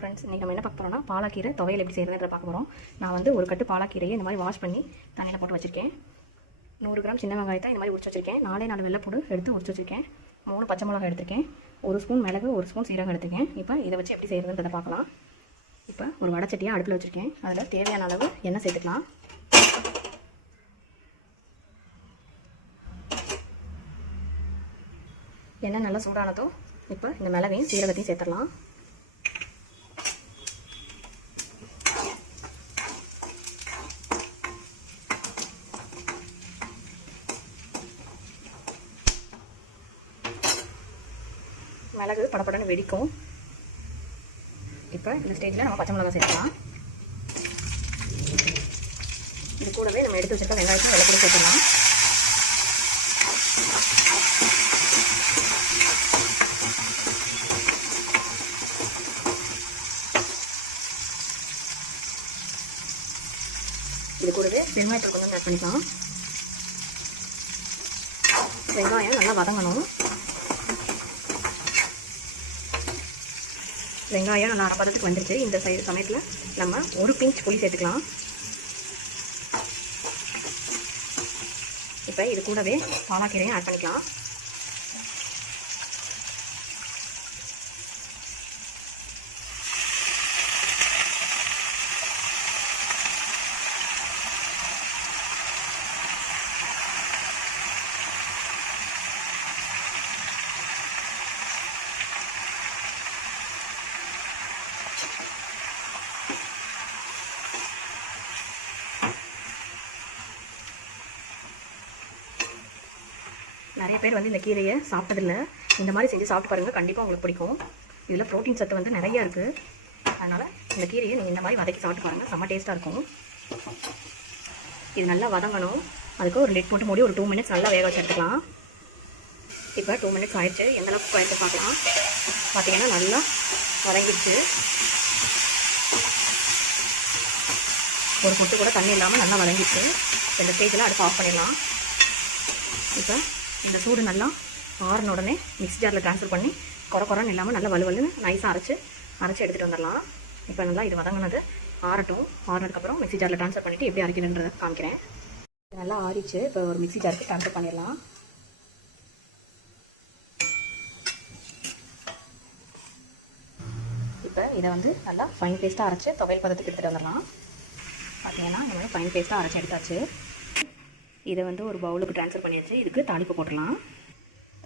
Friends இன்றைக்கி நம்ம என்ன பார்க்க போகிறோம்னா பாலாக்கீரை துவையல் எப்படி செய்கிறதுன்ற பார்க்க போகிறோம் நான் வந்து ஒரு கட்டு பாலாக்கீரையை இந்த மாதிரி வாஷ் பண்ணி தண்ணியில் போட்டு வச்சுருக்கேன். நூறு கிராம் சின்ன வெங்காயத்தை இந்த மாதிரி உரிச்சு வச்சிருக்கேன். நாலே நாலு வெள்ளைப்பூடு எடுத்து உரிச்சு வச்சிருக்கேன். மூணு பச்சை மிளகாய் எடுத்திருக்கேன். ஒரு ஸ்பூன் மிளகு ஒரு ஸ்பூன் சீரகம் எடுத்திருக்கேன். இப்போ இதை வச்சு எப்படி செய்கிறதுன்றதை பார்க்கலாம். இப்போ ஒரு வடச்சட்டியாக அடுப்பில் வச்சுருக்கேன். அதில் தேவையான அளவு எண்ணெய் சேர்த்துக்கலாம். எண்ணெய் நல்லா சூடானதும் இப்போ இந்த மிளகையும் சீரகத்தையும் சேர்த்துடலாம். மிளகு படப்படன்னு வெடிக்கும். இப்போ இந்த ஸ்டேஜில் நம்ம பச்சை மிளகாய் சேர்க்கலாம் இது கூடவே நம்ம எடுத்து வச்சிருக்க வெங்காயத்தையும் வெள்ளை கூட சேர்த்துக்கலாம். இது கூடவே வெங்காயத்தில் கொஞ்சம் ஆட் பண்ணிக்கலாம். வெங்காயம் நல்லா வதங்கணும். வெங்காயம் நல்லா அரைப்பதத்துக்கு வந்துருச்சு. இந்த சைடு சமயத்தில் நம்ம ஒரு பிஞ்ச் புளி சேர்த்துக்கலாம். இப்போ இது கூடவே பாலாக்கீரையும் ஆட் பண்ணிக்கலாம். நிறைய பேர் வந்து இந்த கீரையை சாப்பிட்டதில்ல. இந்த மாதிரி செஞ்சு சாப்பிட்டு பாருங்கள் கண்டிப்பாக உங்களுக்கு பிடிக்கும். இதில் ப்ரோட்டீன் சத்து வந்து நிறையா இருக்குது அதனால் இந்த கீரையை நீங்கள் இந்த மாதிரி வதக்கி சாப்பிட்டு பாருங்கள் செம்ம டேஸ்ட்டாக இருக்கும். இது நல்லா வதங்கணும். அதுக்கு ஒரு லிட் போட்டு மூடி ஒரு டூ மினிட்ஸ் நல்லா வேக வச்சு எடுத்துக்கலாம். இப்போ டூ மினிட்ஸ் ஆயிடுச்சு. எந்த அளவுக்கு குழந்தை பார்க்கலாம். பார்த்தீங்கன்னா நல்லா வதங்கிடுச்சு. ஒரு பொட்டு கூட தண்ணி இல்லாமல் நல்லா வதங்கிடுச்சு. இந்த ஸ்டேஜில் அடுப்பு ஆஃப் பண்ணிடலாம். இப்போ இந்த சூடு நல்லா ஆறின உடனே மிக்ஸி ஜாரில் ட்ரான்ஸ்ஃபர் பண்ணி குறை குறைன்னு இல்லாமல் நல்லா வலுவலுன்னு நைஸாக அரைச்சி அரைச்சி எடுத்துகிட்டு வந்துடலாம். இப்போ நல்லா இது வதங்கினது ஆறட்டும். ஆறினதுக்கப்புறம் மிக்ஸி ஜாரில் ட்ரான்ஸ்ஃபர் பண்ணிவிட்டு எப்படி அரைக்கணுன்றதை காமிக்கிறேன். நல்லா ஆறிச்சு. இப்போ ஒரு மிக்ஸி ஜாருக்கு ட்ரான்ஸ்ஃபர் பண்ணிடலாம். இப்போ இதை வந்து நல்லா ஃபைன் பேஸ்ட்டாக அரைச்சி துவையல் பதத்துக்கு எடுத்துகிட்டு வந்துடலாம். பார்த்தீங்கன்னா இந்த மாதிரி ஃபைன் பேஸ்ட்டாக அரைச்சி எடுத்தாச்சு. இதை வந்து ஒரு பவுலுக்கு ட்ரான்ஸ்ஃபர் பண்ணியாச்சு. இதுக்கு தாளிப்பு போட்டுடலாம்.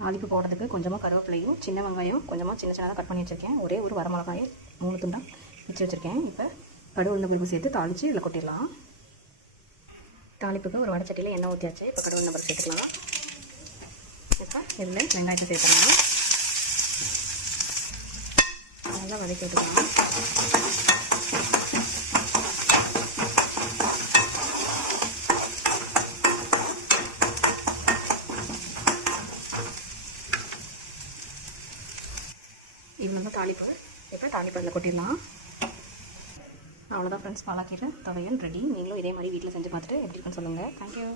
தாளிப்பு போடுறதுக்கு கொஞ்சமாக கருவேப்பிலையும் சின்ன வெங்காயம் கொஞ்சமாக சின்ன சின்னதாக கட் பண்ணி வச்சுருக்கேன். ஒரே ஒரு வரமிளகாயை மூணு துண்டாக வச்சு வச்சுருக்கேன். இப்போ கடுகு உளுந்த பருப்பு சேர்த்து தாளித்து இதில் கொட்டிடலாம். தாளிப்புக்கு ஒரு வடச்சட்டியில் எண்ணெய் ஊற்றியாச்சு இப்போ கடுகு உளுந்த பருப்பு சேர்த்துக்கலாம். இப்போ இதில் வெங்காயத்தை சேர்த்துக்கலாம் நல்லா வதக்கி விட்டுக்கலாம். இவ்வளோ தான் தாளிப்பு இப்போ தாளிப்பதில் கொட்டிடலாம். அவ்வளோதான் ஃப்ரெண்ட்ஸ் பாலாக்கீரை துவையல் ரெடி நீங்களும் இதே மாதிரி வீட்டில் செஞ்சு பார்த்துட்டு எப்படி இருக்குன்னு சொல்லுங்கள் தேங்க்யூ